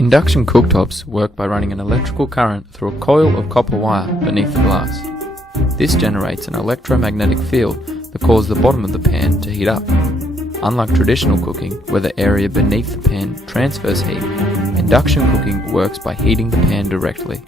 Induction cooktops work by running an electrical current through a coil of copper wire beneath the glass. This generates an electromagnetic field that causes the bottom of the pan to heat up. Unlike traditional cooking, where the area beneath the pan transfers heat, induction cooking works by heating the pan directly.